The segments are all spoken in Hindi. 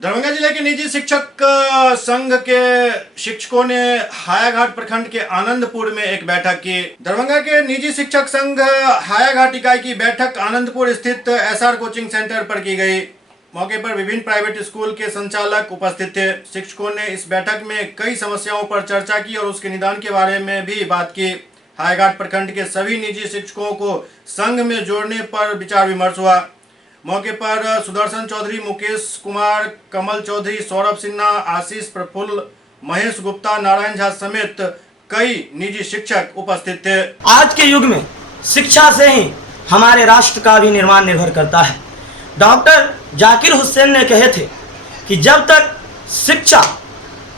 दरभंगा जिले के निजी शिक्षक संघ के शिक्षकों ने हायाघाट प्रखंड के आनंदपुर में एक बैठक की। दरभंगा के निजी शिक्षक संघ हायाघाट इकाई की बैठक आनंदपुर स्थित एसआर कोचिंग सेंटर पर की गई। मौके पर विभिन्न प्राइवेट स्कूल के संचालक उपस्थित थे। शिक्षकों ने इस बैठक में कई समस्याओं पर चर्चा की और उसके निदान के बारे में भी बात की। हायाघाट प्रखंड के सभी निजी शिक्षकों को संघ में जोड़ने पर विचार विमर्श हुआ। मौके पर सुदर्शन चौधरी, मुकेश कुमार, कमल चौधरी, सौरभ सिन्हा, आशीष प्रफुल्ल, महेश गुप्ता, नारायण झा समेत कई निजी शिक्षक उपस्थित थे। आज के युग में शिक्षा से ही हमारे राष्ट्र का भी निर्माण निर्भर करता है। डॉक्टर जाकिर हुसैन ने कहे थे कि जब तक शिक्षा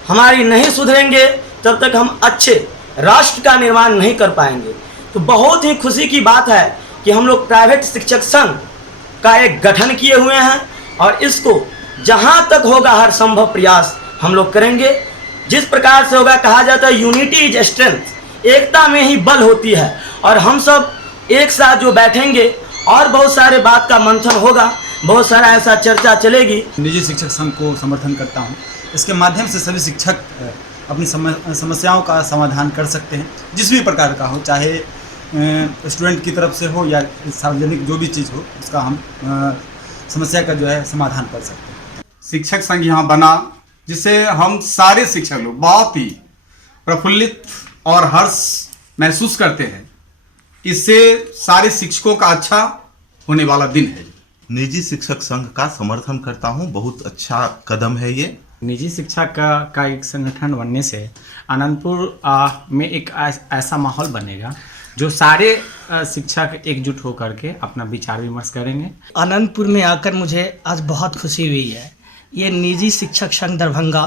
हमारी नहीं सुधरेंगे तब तक हम अच्छे राष्ट्र का निर्माण नहीं कर पाएंगे। तो बहुत ही खुशी की बात है कि हम लोग प्राइवेट शिक्षक संघ का एक गठन किए हुए हैं और इसको जहां तक होगा हर संभव प्रयास हम लोग करेंगे। जिस प्रकार से होगा, कहा जाता है यूनिटी इज स्ट्रेंथ, एकता में ही बल होती है। और हम सब एक साथ जो बैठेंगे और बहुत सारे बात का मंथन होगा, बहुत सारा ऐसा चर्चा चलेगी। निजी शिक्षक संघ को समर्थन करता हूं। इसके माध्यम से सभी शिक्षक अपनी समस्याओं का समाधान कर सकते हैं, जिस भी प्रकार का हो, चाहे स्टूडेंट की तरफ से हो या सार्वजनिक जो भी चीज़ हो, उसका हम समस्या का जो है समाधान कर सकते हैं। शिक्षक संघ यहाँ बना जिससे हम सारे शिक्षक लोग बहुत ही प्रफुल्लित और हर्ष महसूस करते हैं। इससे सारे शिक्षकों का अच्छा होने वाला दिन है। निजी शिक्षक संघ का समर्थन करता हूँ, बहुत अच्छा कदम है ये। निजी शिक्षा का एक संगठन बनने से आनंदपुर में एक ऐसा माहौल बनेगा जो सारे शिक्षक एकजुट होकर के अपना विचार विमर्श करेंगे। आनंदपुर में आकर मुझे आज बहुत खुशी हुई है। ये निजी शिक्षक संघ दरभंगा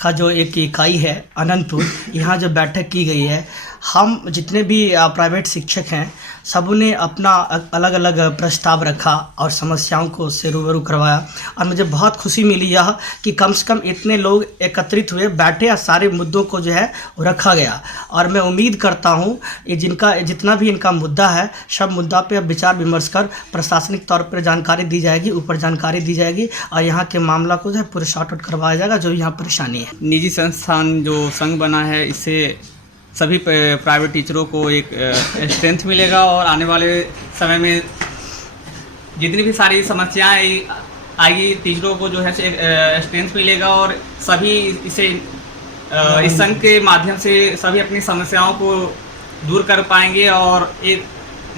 का जो एक इकाई है आनंदपुर, यहाँ जो बैठक की गई है, हम जितने भी प्राइवेट शिक्षक हैं सबों ने अपना अलग अलग प्रस्ताव रखा और समस्याओं को उससे रूबरू करवाया। और मुझे बहुत खुशी मिली यह कि कम से कम इतने लोग एकत्रित हुए, बैठे और सारे मुद्दों को जो है वो रखा गया। और मैं उम्मीद करता हूँ ये जितना भी इनका मुद्दा है, सब मुद्दा पे अब विचार विमर्श कर प्रशासनिक तौर पर जानकारी दी जाएगी, ऊपर जानकारी दी जाएगी और यहाँ के मामला को जो है पूरे शॉर्ट आउट करवाया जाएगा जो यहाँ परेशानी है। निजी संस्थान जो संघ बना है, इससे सभी प्राइवेट टीचरों को एक स्ट्रेंथ मिलेगा और आने वाले समय में जितनी भी सारी समस्याएं आएगी, टीचरों को जो है स्ट्रेंथ मिलेगा और सभी इस संघ के माध्यम से सभी अपनी समस्याओं को दूर कर पाएंगे और एक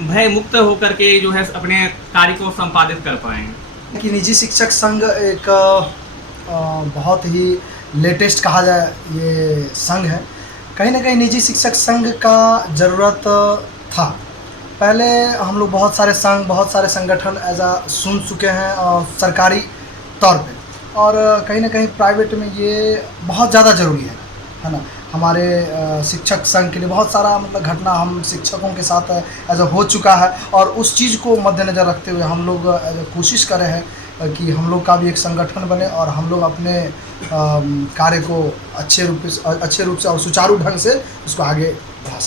भय मुक्त होकर के जो है अपने कार्य को संपादित कर पाएंगे। कि निजी शिक्षक संघ एक बहुत ही लेटेस्ट कहा जाए ये संघ है। कहीं ना कहीं निजी शिक्षक संघ का ज़रूरत था। पहले हम लोग बहुत सारे संघ, बहुत सारे संगठन सुन चुके हैं और सरकारी तौर पे, और कहीं ना कहीं प्राइवेट में ये बहुत ज़्यादा ज़रूरी है ना। हमारे शिक्षक संघ के लिए बहुत सारा घटना हम शिक्षकों के साथ हो चुका है और उस चीज़ को मद्देनज़र रखते हुए हम लोग कोशिश कर रहे हैं कि हम लोग का भी एक संगठन बने और हम लोग अपने कार्य को अच्छे रूप से और सुचारू ढंग से उसको आगे बढ़ा सकें।